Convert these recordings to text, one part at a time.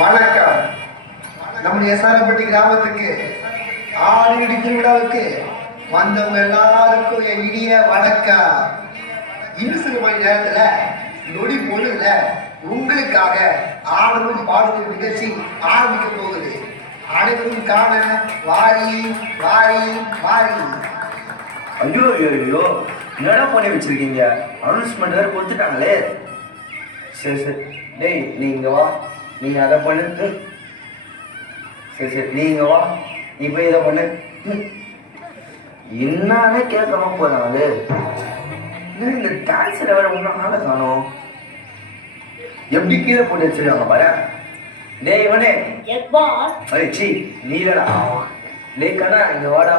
வணக்கம். நம்முடைய சாரப்பட்டி கிராமத்துக்கு ஆடு இடி திருவிழாவுக்கு வந்தவங்க எல்லாருக்கும் என் இனிய வணக்கம். இன்னும் சில மணி நேரத்துல நொடி பொழுதுல உங்களுக்காக ஆடலும் பாடலும் நிகழ்ச்சி ஆரம்பிக்க போகுது. அனைவரும் காண வாரி வாரி வாரி. ஐயோ ஐயோ என்னடா பண்ணி வச்சிருக்கீங்க? அனௌன்ஸ்மெண்ட் வேறு கொடுத்துட்டாங்களே. சரி சரி, டேய் நீ இங்கே வா, நீ அதை பண்ணு. சரி சரி, நீ இங்கே வா, நீ போய் இதை பண்ணு. என்னன்னே கேட்காம போறாங்க. இந்த டான்ஸில் வேற ஒன்றால காணும். எப்படி கீழே போட்டு வச்சிருக்காங்க பாரு. டேய் இவனே, சி நீலடா. டேய் கண்ணா இங்கே வாடா.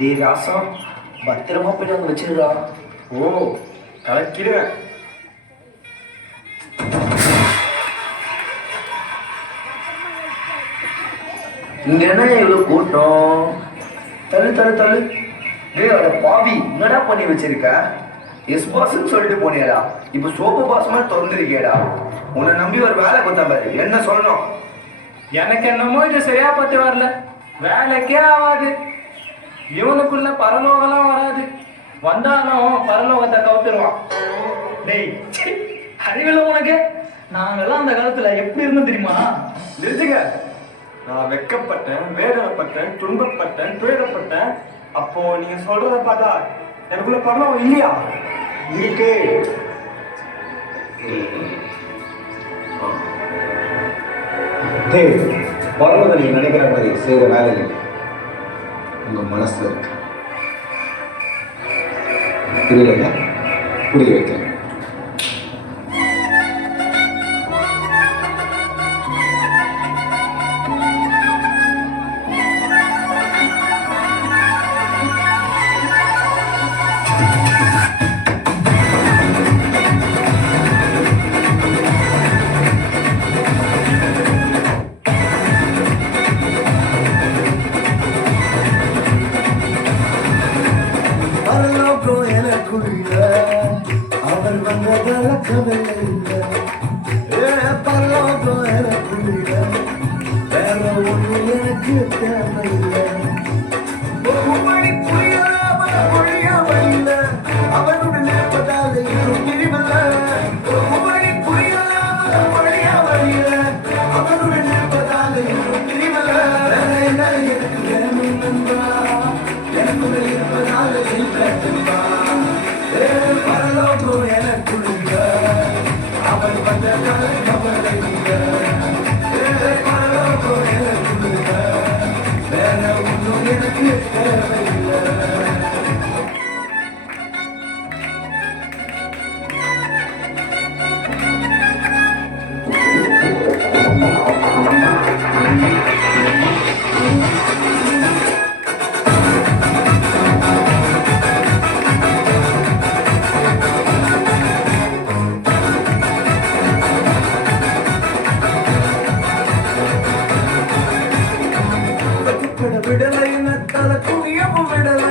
டேய் ராசம், பத்திரமா போயிட்டு அங்கே வச்சிருடா. ஓ கலக்கிடுவேன். இங்க என்ன இவ்வளவு கூட்டம்? தள்ளு தள்ளு தள்ளு. டேய் அவட பாவி, என்னடா பண்ணி வச்சிருக்க? எஸ் பாஸ்ன்னு சொல்லிட்டு போனியடா, இப்போ சோப்பு பாஸ் மாதிரி திறந்துருக்கியடா. உன்னை நம்பி ஒரு வேலை கொடுத்தா பாரு, என்ன சொல்லணும்? எனக்கு என்னமோ இது சரியா பட்டு வரல, வேலைக்கே ஆகாது. இவனுக்குள்ள பரலோகம்லாம் வராது, வந்தாலும் பரலோகத்தை கவுத்துருவான். டேய் அறிவில்லை உனக்கு? நாங்கெல்லாம் அந்த காலத்துல எப்படி இருந்தோம் தெரியுமா? நிறுத்துங்க. நான் வெக்கப்பட்டேன், வேதனைப்பட்டேன், துன்பப்பட்டேன், துயரப்பட்டேன். அப்போ நீங்க சொல்றத பார்த்தா எனக்குள்ள பரலோகம் இல்லையா? இருக்கு. பரவாயில்ல, நீங்க நினைக்கிற மாதிரி செய்யற வேலைகள் உங்க மனசுல இருக்கு. புரியலைங்க? புரிய வைக்கிறேன். அவர் வந்ததால கவலை இல்லை, பரலோகம் எனக்குள்ள வேற ஒண்ணு எனக்கு தேவையில்லை. அவனுடைய நேர்பதால இன்னும் பிரிவல்ல, அவனுடைய நேர்பதால இன்னும் பிரிவல்ல. வேற என்ன எனக்கு வேணும் நண்பா, எனக்கு இருப்பதால இல்லா. பரலோகம் எனக்குள்ள அவன் வந்த கவலை இல்லை, பரலோகம் எனக்குள்ள வேற ஒன்றும் எனக்கு தேவையில்லை. விடலை தல குடியமும் விடல,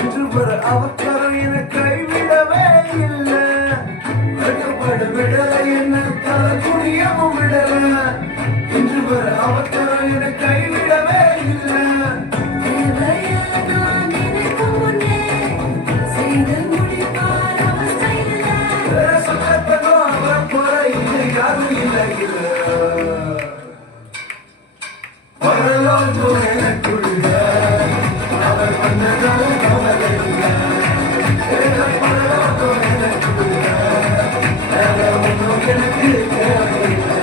இன்று வர அவசரம் என கைவிடவே இல்லை. விடலை என்ன தல குடியமும் விடல, இன்று வர அவசரம் என கைவிடவே இல்லை. யாரும் இல்லை பரலோகம் எனக்குள்ள அவர் வந்ததால கவலை இல்லை, பரலோகம் எனக்குள்ள வேற ஒன்றும் எனக்கு தேவையில்லை.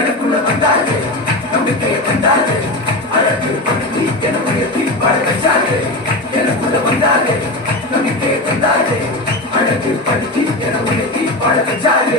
எனக்குள்ள வந்தாரு, நம்பிக்கையை வந்தாரு, அழகு படுத்தி என்னுடைய தீர்ப்பாட வச்சாரு. எனக்குள்ள வந்தாரு, நம்பிக்கையை வந்தாரு, அழகு படுத்தி என்னுடைய தீர்ப்பாட வச்சாரு.